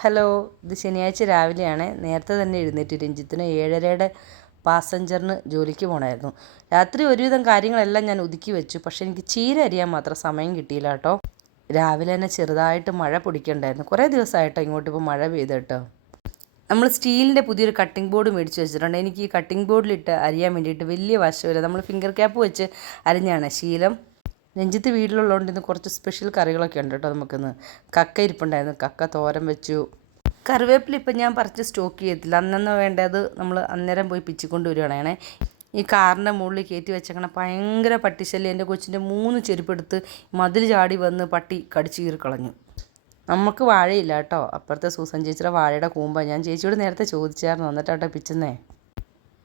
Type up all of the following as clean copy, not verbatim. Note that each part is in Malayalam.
ഹലോ, ഇത് ശനിയാഴ്ച രാവിലെയാണ്. നേരത്തെ തന്നെ എഴുന്നേറ്റ് രഞ്ജിത്തിന് 7:30യുടെ പാസഞ്ചറിന് ജോലിക്ക് പോകണമായിരുന്നു. രാത്രി ഒരുവിധം കാര്യങ്ങളെല്ലാം ഞാൻ ഒതുക്കി വെച്ചു. പക്ഷേ എനിക്ക് ചീര അരിയാൻ മാത്രം സമയം കിട്ടിയില്ല കേട്ടോ. രാവിലെ തന്നെ ചെറുതായിട്ട് മഴ പൊടിക്കണ്ടായിരുന്നു. കുറേ ദിവസമായിട്ടോ ഇങ്ങോട്ട് ഇപ്പോൾ മഴ പെയ്ത് കേട്ടോ. നമ്മൾ സ്റ്റീലിൻ്റെ പുതിയൊരു കട്ടിംഗ് ബോർഡ് മേടിച്ച് വെച്ചിട്ടുണ്ട്. എനിക്ക് ഈ കട്ടിംഗ് ബോർഡിലിട്ട് അരിയാൻ വേണ്ടിയിട്ട് വലിയ വശമില്ല. നമ്മൾ ഫിംഗർ ക്യാപ്പ് വെച്ച് അരിഞ്ഞാണ് ശീലം. രഞ്ജിത്ത് വീട്ടിലുള്ളതുകൊണ്ട് ഇന്ന് കുറച്ച് സ്പെഷ്യൽ കറികളൊക്കെ ഉണ്ട് കേട്ടോ. നമുക്കിന്ന് കക്ക ഇരിപ്പുണ്ടായിരുന്നു. കക്ക തോരൻ വെച്ചു. കറിവേപ്പില ഇപ്പം ഞാൻ പറിച്ച് സ്റ്റോക്ക് ചെയ്യത്തില്ല. അന്നന്ന് വേണ്ടത് നമ്മൾ അന്നേരം പോയി പിച്ചിക്കൊണ്ട് വരികയാണേ. ഈ കാറിൻ്റെ മുകളിൽ കയറ്റി വെച്ചേക്കണം ഭയങ്കര പട്ടിശല്യം. എൻ്റെ കൊച്ചിൻ്റെ 3 ചെരുപ്പെടുത്ത് മതിൽ ചാടി വന്ന് പട്ടി കടിച്ച് കീറിക്കളഞ്ഞു. നമുക്ക് വാഴയില്ല കേട്ടോ. അപ്പുറത്തെ സൂസൻ ചേച്ചിയുടെ വാഴയുടെ കൂമ്പ ഞാൻ ചേച്ചിയോട് നേരത്തെ ചോദിച്ചായിരുന്നു. എന്നിട്ടാട്ടോ പിച്ചുന്നേ.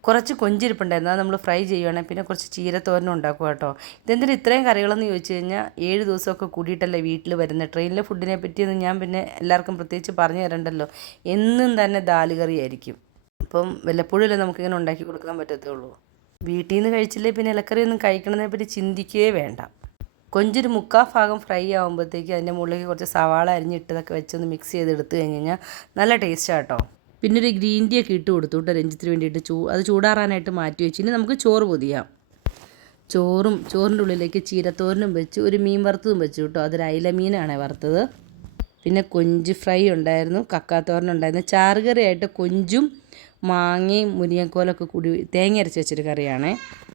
കുറച്ച് കൊഞ്ചിരിപ്പുണ്ടായിരുന്നു. അത് നമ്മൾ ഫ്രൈ ചെയ്യുവാണെങ്കിൽ പിന്നെ കുറച്ച് ചീരത്തോരനും ഉണ്ടാക്കുക കേട്ടോ. ഇതെന്തിനും ഇത്രയും കറികളെന്ന് ചോദിച്ചു കഴിഞ്ഞാൽ 7 ദിവസമൊക്കെ കൂടിയിട്ടല്ലേ വീട്ടിൽ വരുന്നത്. ട്രെയിനിലെ ഫുഡിനെ പറ്റിയൊന്നും ഞാൻ പിന്നെ എല്ലാവർക്കും പ്രത്യേകിച്ച് പറഞ്ഞു തരണ്ടല്ലോ. എന്നും തന്നെ ദാല് കറിയായിരിക്കും. അപ്പം വല്ലപ്പോഴുമല്ലേ നമുക്കിങ്ങനെ ഉണ്ടാക്കി കൊടുക്കാൻ പറ്റത്തുള്ളൂ. വീട്ടിൽ നിന്ന് കഴിച്ചില്ലേ പിന്നെ ഇലക്കറിയൊന്നും കഴിക്കണതിനെ പറ്റി ചിന്തിക്കുകയേ വേണ്ട. കൊഞ്ചൊരു 3/4 ഭാഗം ഫ്രൈ ആകുമ്പോഴത്തേക്ക് അതിൻ്റെ മുകളിലേക്ക് കുറച്ച് സവാള അരിഞ്ഞിട്ടതൊക്കെ വെച്ചൊന്ന് മിക്സ് ചെയ്തെടുത്ത് കഴിഞ്ഞ് കഴിഞ്ഞാൽ നല്ല ടേസ്റ്റാണ് കേട്ടോ. പിന്നെ ഒരു ഗ്രീൻ ടീ ഒക്കെ ഇട്ട് കൊടുത്തു കേട്ടോ രഞ്ജിത്തിന് വേണ്ടിയിട്ട്. അത് ചൂടാറാനായിട്ട് മാറ്റി വെച്ച്. ഇനി നമുക്ക് ചോറ് പൊതിയാം. ചോറിൻ്റെ ഉള്ളിലേക്ക് ചീരത്തോരനും വെച്ച് ഒരു മീൻ വറുത്തതും വെച്ചു കേട്ടോ. അതൊരു അയില മീനാണ് വറുത്തത്. പിന്നെ കൊഞ്ച് ഫ്രൈ ഉണ്ടായിരുന്നു, കക്കാത്തോരനുണ്ടായിരുന്നു. ചാറുകറിയായിട്ട് കൊഞ്ചും മാങ്ങയും മുരിങ്ങക്കോലൊക്കെ കൂടി തേങ്ങ അരച്ച് വെച്ചൊരു കറിയാണേ.